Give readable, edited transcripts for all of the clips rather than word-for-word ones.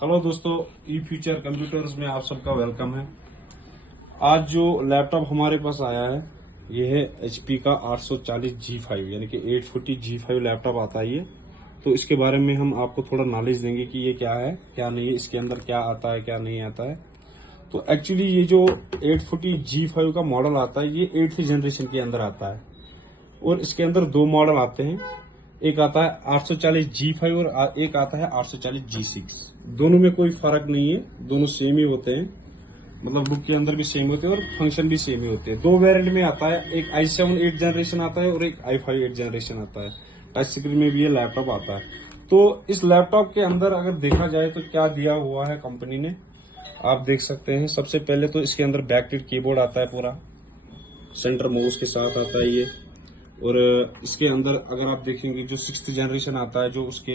Hello दोस्तों, ई future computers में आप सबका वेलकम है। आज जो लैपटॉप हमारे पास आया है ये है HP का 840G5 यानी कि 840G5 लैपटॉप आता है ये। तो इसके बारे में हम आपको थोड़ा नॉलेज देंगे कि ये क्या है क्या नहीं है, इसके अंदर क्या आता है क्या नहीं आता है। तो एक्चुअली ये जो 840G5 का मॉडल आता है ये 8th जनरेशन के अंदर आता है और इसके अंदर दो मॉडल आते हैं। एक आता है 840G5 और एक आता है 840G6। दोनों में कोई फर्क नहीं है, दोनों सेम ही होते हैं, मतलब लुक के अंदर भी सेम होते हैं और फंक्शन भी सेम ही होते हैं। दो वेरिएंट में आता है, एक i7 8 जनरेशन आता है और एक i5 8 जनरेशन आता है। टच स्क्रीन में भी ये लैपटॉप आता है। तो इस लैपटॉप के अंदर अगर देखा जाए तो क्या दिया हुआ है कंपनी ने, आप देख सकते हैं। सबसे पहले तो इसके अंदर बैकटिड कीबोर्ड आता है, पूरा सेंटर माउस के साथ आता है ये। और इसके अंदर अगर आप देखेंगे जो 6th जनरेशन आता है, जो उसके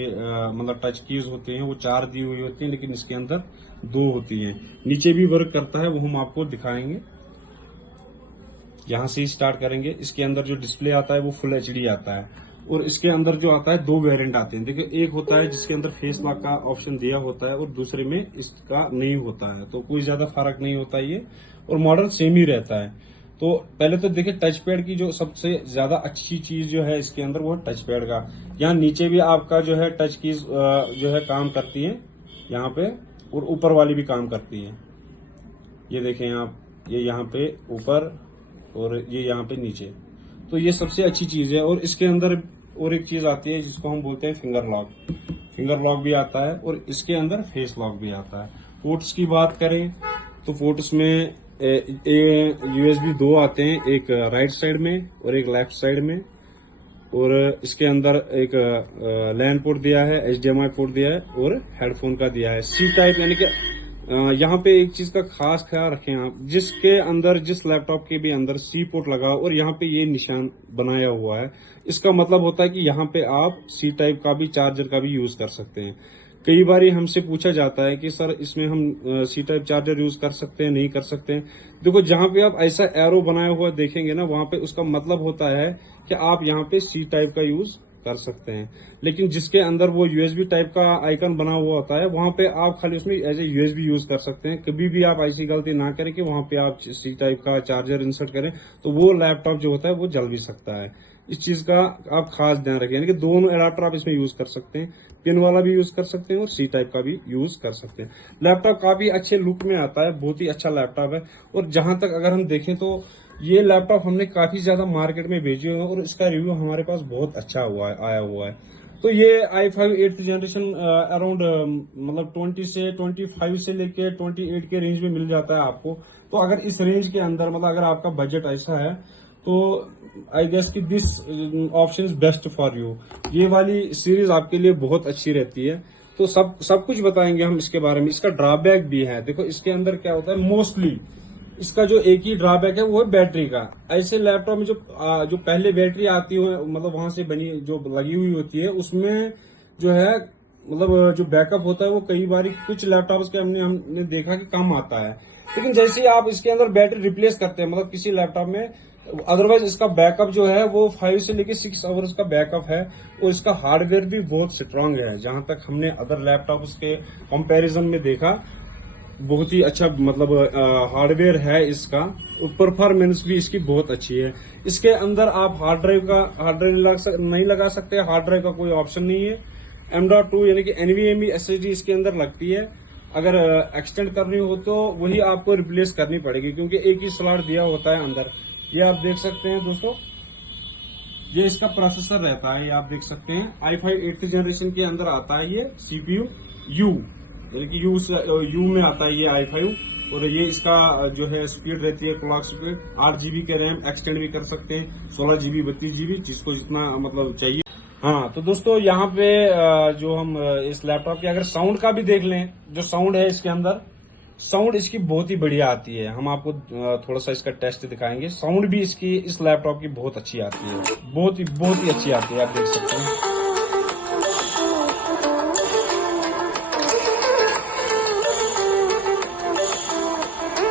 मतलब टच कीज होते हैं वो 4 दी हुई होती हैं, लेकिन इसके अंदर 2 होती हैं। नीचे भी वर्क करता है, वो हम आपको दिखाएंगे। यहां से ही स्टार्ट करेंगे। इसके अंदर जो डिस्प्ले आता है वो फुल HD आता है और इसके अंदर जो आता है 2 वेरिएंट आते हैं। देखिए, एक होता है जिसके अंदर फेस लॉक का ऑप्शन दिया होता है और दूसरे में इसका नहीं होता है। तो कोई ज्यादा फर्क नहीं होता ये और मॉडल सेम ही रहता है। तो पहले तो देखिए, टच पैड की जो सबसे ज्यादा अच्छी चीज जो है इसके अंदर वो है टच पैड का। यहाँ नीचे भी आपका जो है टच कीज जो है काम करती है यहाँ पे, और ऊपर वाली भी काम करती है। ये देखें आप, ये यहाँ पे ऊपर और ये यहाँ पे नीचे। तो ये सबसे अच्छी चीज है। और इसके अंदर और एक चीज आती है जिसको हम बोलते हैं फिंगर लॉक। फिंगर लॉक भी आता है और इसके अंदर फेस लॉक भी आता है। पोर्ट्स की बात करें तो पोर्ट्स में USB 2 आते हैं, एक राइट साइड में और एक लेफ्ट साइड में। और इसके अंदर एक लैन पोर्ट दिया है, HDMI पोर्ट दिया है और हेडफोन का दिया है। C टाइप यानी कि यहाँ पे एक चीज का खास ख्याल रखें आप, जिसके अंदर जिस लैपटॉप के भी अंदर C पोर्ट लगा और यहाँ पे ये निशान बनाया हुआ है, इसका मतलब होता है कि यहाँ पे आप C टाइप का भी चार्जर का भी यूज कर सकते हैं। कई बार हमसे पूछा जाता है कि सर इसमें हम C टाइप चार्जर यूज कर सकते हैं नहीं कर सकते हैं। देखो, जहां पे आप ऐसा एरो बनाया हुआ देखेंगे ना, वहां पे उसका मतलब होता है कि आप यहाँ पे C टाइप का यूज कर सकते हैं। लेकिन जिसके अंदर वो USB टाइप का आइकन बना हुआ होता है, वहां पे आप खाली उसमें एज ए USB यूज कर सकते हैं। कभी भी आप ऐसी गलती ना करें कि वहां पे आप C टाइप का चार्जर इंसर्ट करें, तो वो लैपटॉप जो होता है वो जल भी सकता है। इस चीज का आप खास ध्यान रखें, यानी कि दोनों एडाप्टर आप इसमें यूज कर सकते हैं। पिन वाला भी यूज कर सकते हैं और C टाइप का भी यूज कर सकते हैं। लैपटॉप काफी अच्छे लुक में आता है, बहुत ही अच्छा लैपटॉप है। और जहां तक अगर हम देखें तो ये लैपटॉप हमने काफी ज्यादा मार्केट में भेजे हुए हैं और इसका रिव्यू हमारे पास बहुत अच्छा आया हुआ है। तो ये i5 8th जनरेशन अराउंड मतलब 25 से लेके 28 के रेंज में मिल जाता है आपको। तो अगर इस रेंज के अंदर मतलब अगर आपका बजट ऐसा है तो आई गेस कि this option is best for you. ये वाली सीरीज आपके लिए बहुत अच्छी रहती है। तो सब कुछ बताएंगे हम इसके बारे में। इसका ड्रॉबैक भी है। देखो, इसके अंदर क्या होता है, मोस्टली इसका जो एक ही ड्रॉबैक है वो है बैटरी का। ऐसे लैपटॉप में जो पहले बैटरी आती है, मतलब वहां से बनी जो लगी हुई होती है, उसमें जो है मतलब जो बैकअप होता है वो कई बार कुछ लैपटॉप्स के हमने देखा कि कम आता है। लेकिन जैसे ही आप इसके अंदर बैटरी रिप्लेस करते हैं, मतलब किसी लैपटॉप में, अदरवाइज इसका बैकअप जो है वो 5 से लेके 6 आवर्स का बैकअप है और इसका हार्डवेयर भी बहुत स्ट्रांग है। जहां तक हमने अदर लैपटॉप्स के कंपैरिजन में देखा, बहुत ही अच्छा मतलब हार्डवेयर है इसका। परफॉर्मेंस भी इसकी बहुत अच्छी है। इसके अंदर आप हार्ड ड्राइव नहीं लगा सकते, हार्ड ड्राइव का कोई ऑप्शन नहीं है। M.2 यानी कि NVMe SSD इसके अंदर लगती है। अगर एक्सटेंड करनी हो तो वही आपको रिप्लेस करनी पड़ेगी, क्योंकि एक ही स्लॉट दिया होता है अंदर। ये आप देख सकते हैं दोस्तों, ये इसका प्रोसेसर रहता है, ये आप देख सकते हैं। i5 8th जनरेशन के अंदर आता है ये CPU U, यानी कि U में आता है ये i5। और ये इसका जो है स्पीड रहती है, क्लॉक स्पीड 8 GB के रैम, एक्सटेंड भी कर सकते हैं 16 GB 32 GB, जिसको जितना मतलब चाहिए। हाँ, तो दोस्तों यहाँ पे जो हम इस लैपटॉप के अगर साउंड का भी देख लें, जो साउंड है इसके अंदर, साउंड इसकी बहुत ही बढ़िया आती है। हम आपको थोड़ा सा इसका टेस्ट दिखाएंगे। साउंड भी इसकी इस लैपटॉप की बहुत अच्छी आती है, बहुत ही अच्छी आती है, आप देख सकते हैं।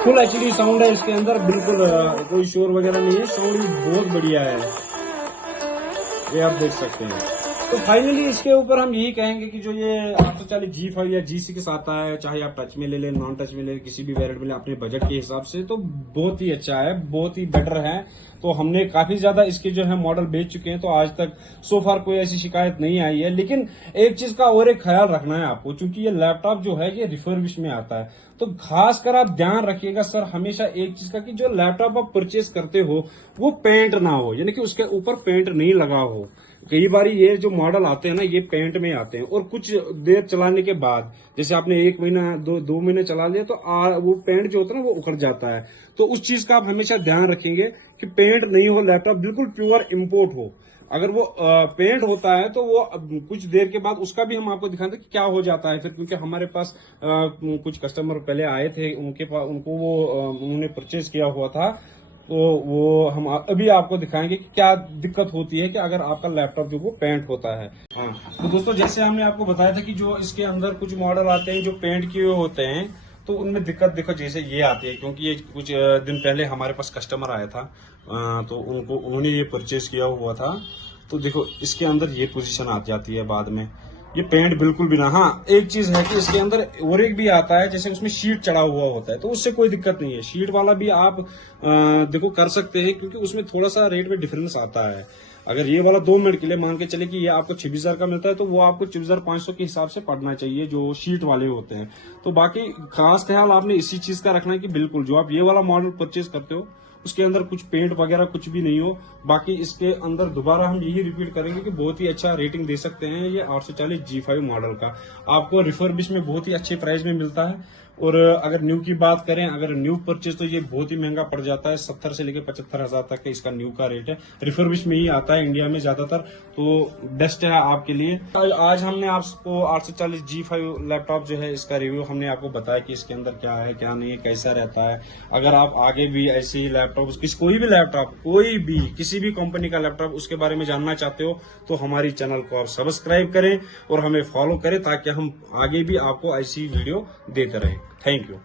फुल HD साउंड है इसके अंदर, बिल्कुल कोई शोर वगैरह नहीं है। साउंड भी बहुत बढ़िया है, ये आप देख सकते हैं। तो फाइनली इसके ऊपर हम यही कहेंगे कि जो ये 840 G5 या G6 आता है, चाहे आप टच में ले लें, नॉन टच में ले लें, किसी भी वेरिएंट में ले, अपने बजट के हिसाब से तो बहुत ही अच्छा है, बहुत ही बेटर है। तो हमने काफी ज्यादा इसके जो है मॉडल बेच चुके हैं, तो आज तक सो फार कोई ऐसी शिकायत नहीं आई है। लेकिन एक चीज का और एक ख्याल रखना है आपको, क्योंकि ये लैपटॉप जो है ये रिफर्बिश में आता है, तो खासकर आप ध्यान रखिएगा सर हमेशा एक चीज का कि जो लैपटॉप आप परचेज करते हो वो पेंट ना हो, यानी कि उसके ऊपर पेंट नहीं लगा हो। कई बार ये जो मॉडल आते हैं ना ये पेंट में आते हैं, और कुछ देर चलाने के बाद, जैसे आपने 1 महीना 2 महीने चला लिया, तो वो पेंट जो होता है ना वो उखड़ जाता है। तो उस चीज का आप हमेशा ध्यान रखेंगे कि पेंट नहीं हो, लैपटॉप बिल्कुल प्योर इम्पोर्ट हो। अगर वो पेंट होता है तो वो कुछ देर के बाद उसका भी हम आपको दिखाते हैं कि क्या हो जाता है फिर, क्योंकि हमारे पास कुछ कस्टमर पहले आए थे, उनके पास उनको वो उन्होंने परचेज किया हुआ था, तो वो हम अभी आपको दिखाएंगे कि क्या दिक्कत होती है कि अगर आपका लैपटॉप जो वो पेंट होता है। हाँ, तो दोस्तों जैसे हमने आपको बताया था कि जो इसके अंदर कुछ मॉडल आते हैं जो पेंट किए हुए होते हैं, तो उनमें दिक्कत देखो जैसे ये आती है, क्योंकि ये कुछ दिन पहले हमारे पास कस्टमर आया था, तो उन्होंने ये परचेज किया हुआ था। तो देखो इसके अंदर ये पोजीशन आ जाती है बाद में, ये पेंट बिल्कुल भी ना। हाँ, एक चीज है कि इसके अंदर और एक भी आता है, जैसे उसमें शीट चढ़ा हुआ होता है, तो उससे कोई दिक्कत नहीं है, शीट वाला भी आप देखो कर सकते हैं, क्योंकि उसमें थोड़ा सा रेट में डिफरेंस आता है। अगर ये वाला 2 मिनट के लिए मान के चले कि ये आपको 26,000 का मिलता है, तो वो आपको 26,500 के हिसाब से पड़ना चाहिए जो शीट वाले होते हैं। तो बाकी खास ख्याल आपने इसी चीज का रखना है कि बिल्कुल जो आप ये वाला मॉडल परचेज करते हो उसके अंदर कुछ पेंट वगैरह कुछ भी नहीं हो। बाकी इसके अंदर दोबारा हम यही रिपीट करेंगे कि बहुत ही अच्छा रेटिंग दे सकते हैं ये 840 G5 मॉडल का, आपको रिफर्बिश में बहुत ही अच्छे प्राइस में मिलता है। और अगर न्यू की बात करें, अगर न्यू परचेज, तो ये बहुत ही महंगा पड़ जाता है, 70 से लेकर 75,000 तक का इसका न्यू का रेट है। रिफर्बिश में ही आता है इंडिया में ज्यादातर, तो बेस्ट है आपके लिए। आज हमने आपको 840 G5 लैपटॉप जो है इसका रिव्यू हमने आपको बताया कि इसके अंदर क्या है क्या नहीं है, कैसा रहता है। अगर आप आगे भी ऐसे ही लैपटॉप, कोई भी लैपटॉप, कोई भी किसी भी कंपनी का लैपटॉप उसके बारे में जानना चाहते हो, तो हमारी चैनल को आप सब्सक्राइब करें और हमें फॉलो करें, ताकि हम आगे भी आपको ऐसी वीडियो देते रहें। Thank you.